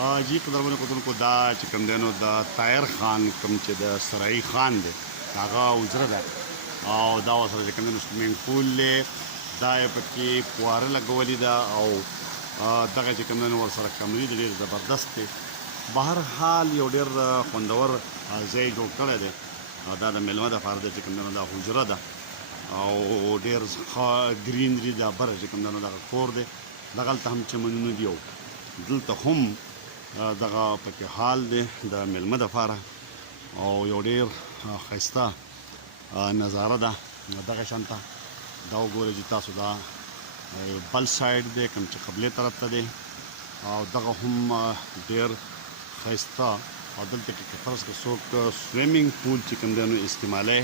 جی قدرمنو کتونکو دا چې کوم دی نو د طاهر خان کوم چې د سرایي خان دی هغه حجره ده او دا ورسره چې کوم دی نو سویمنګ پول دی دا یې پکې فواره لګولې ده او دغه چې کوم دی نو ورسره کمرې دی ډېر زبردست دی بهر حال یو ډېر خوندور ځای جوړ کړی دی دا د میلمه دپاره دی چې کوم دی نو دا حجره ده او ډېر ګرینري ده بره چې کوم دی نو دغه کور دی دغلته هم چمنونه دي او دلته هم دغه پکې حال دی د میلمه دپاره او یو ډېر ښایسته نظاره ده دغه شان ته دا وګورئ چې تاسو دا بل سایډ دی کوم چې قبلې طرف ته دی او دغه هم ډېر ښایسته او دلته کې که فرض کړه څوک سویمنګ پول چې کوم دی نو استعمالوي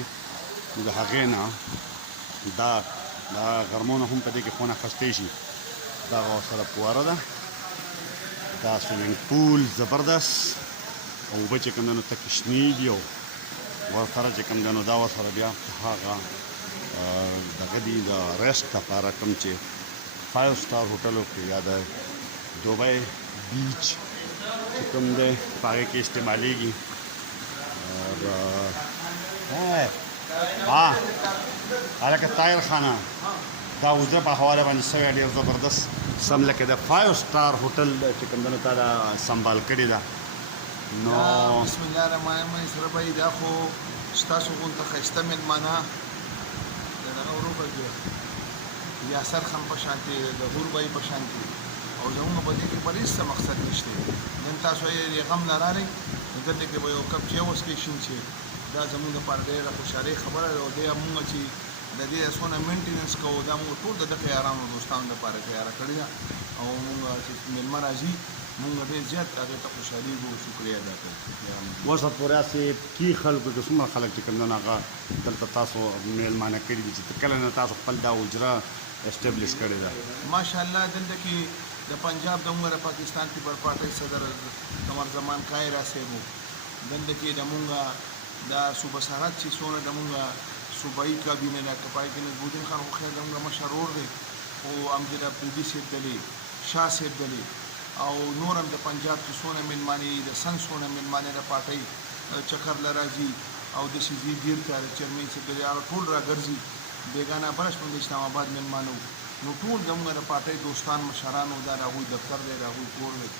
نو د هغې نه دا غرمونه هم په دې کې خونه اخیستی شي دغه ورسره فواره ده دا سویمنګ پول زبردست او اوبه چې کوم دی نو تکې شنې دي او ورسره چې کوم دی نو دا ورسره بیا هغه دغه دي د ریسټ لپاره کوم چې 5 سټار هوټلو کې یا د دوبۍ بیچ چې کوم دی په هغې کې استعمالیږي هلکه طاهر خانه دا حجره په حواله باندې شوی ډېر زبردست سم لکه د 5 سټار هوټل چې کوم دی نو تا دا سنبال کړې ده نو بسم الله الرحمن الرحیم سره بھائی دا خو ستاسو غونته ښایسته مېلمانه د دغه ورو به یاسر خان په شان کې د غور بھائی په شان کې او زموږ په دې کې بل هېڅ مقصد نشته نن تاسو یې غم نه راغلی نو دلته کې به یو کپ چای وڅښئ شین چای دا زموږ دپاره ډېره خوشحالۍ خبره ده او دی مونږ چې د دې څونه مینټیننس کوو دا مونږ ټول د دغه یارانو دوستانو لپاره تیاره کړې ده او مونږ چې مېلمه راځي مونږ ډېر زیات هغې ته خوشحالېږو او شکریه ادا کوو اوس پورې هسې کی خلکو کې څومره خلک چې کوم دی نو هغه دلته تاسو میلمانه کړي دي چې کله نه تاسو خپل دا حجره اسټبلیش کړې ده ماشاءالله دلته کې د پنجاب د عمر پاکستان پیپل پارټۍ صدر قمر زمان کائرا صاحب دلته کې د مونږ دا صوبه سرحد چې څونه د مونږ صوبایي کابینه ده که پای کې نظمالدین خان خو خیر زموږ مشرور دی خو امجد افریدي صاحب دلی شاه صاحب دلی او نور هم د پنجاب چې څونه مېلمانې د سن څونه مېلمانې د پارټۍ چکر له راځي او داسې ځي دیر ته چیرمین صاحب دلی هغه ټول راګرځي بېګانه برش باندې اسلام آباد مېلمانه نو ټول زموږ د پارټۍ دوستان مشرانو دا د هغوی دفتر دی د هغوی کور دی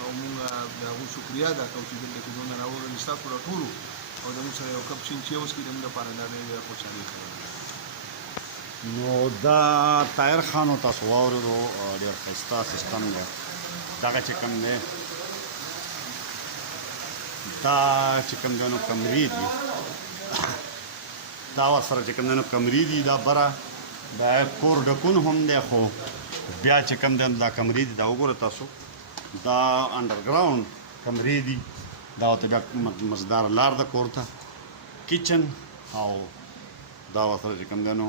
او موږ د هغوی شکریه ادا کوو چې دلته کې دونه راوړل ستاسو راټولو او زموږ سره یو کپ شین چای وڅښي زموږ لپاره دا ډېره خوشحالي خبره نو دا طاهر خان تاسو واورېدو ډېر ښایسته سیسټم دی دغه چې کوم دی دا چې کوم دی نو کمرې دي دا ورسره چې کوم دی نو کمرې دي دا بره دا کور ډکون هم دی خو بیا چې کوم دی دا کمرې دي دا وګوره تاسو دا انډرګراونډ کمرې دي دا ورته بیا مزدار لار ده کور ته کچن او دا ورسره چې کوم دی نو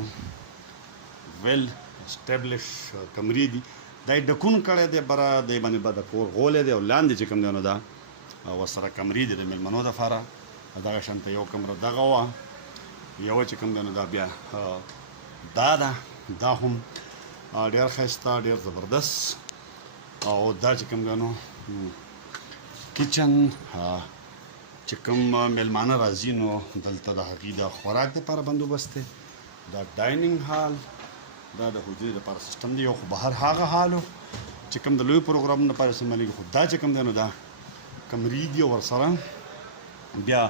ویل اسټبلیش کمرې دي دا یې ډکون کړی دی بره دی باندې به د کور غولی دی او لاندې چې کوم دی نو دا ورسره کمرې دي د مېلمنو دپاره دغه شانته یو کمره دغه وه یوه چې کوم دی نو دا بیا دا ده دا هم ډېر ښایسته ډېر زبردست او دا چې کوم دی نو کچن چې کوم میلمانه راځي نو دلته د هغې د خوراک دپاره بندوبست دی دا ډایننګ هال دا د حجرې دپاره سیسټم دی یو خو بهر هغه حال و چې کوم د لویو پروګرامونو دپاره استعمالېږي خو دا چې کوم دی نو دا کمرې دي او ورسره بیا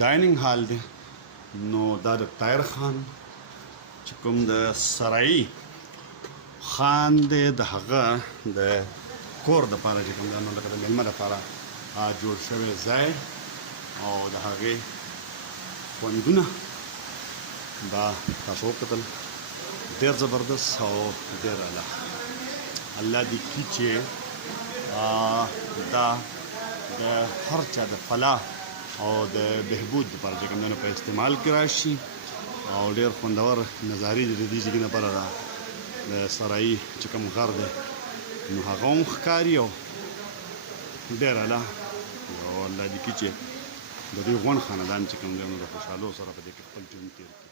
ډایننګ هال دی نو دا د طاهر خان چې کوم د سرایي خان دی د هغه د کور دپاره چې کوم دی نو لکه د میلمه دپاره جوړ شوی ځای او د هغې خوندونه دا تاسو وکتل ډېر زبردست او ډېر اعلی الله دې کړي چې دا د هر چا د فلاح او د بهبود دپاره چې کوم دی نو په استعمال کې راشي او ډېر خوندور نظارې دي د دې ځای لپاره د سرایي چې کوم غر دی نو هغه هم ښکاري او ډېر اعلی او الله دې کړي چې د دې غون خاندان چې کوم دی نو د خوشحالو سره په دې کې خپل ژوند تېر کړي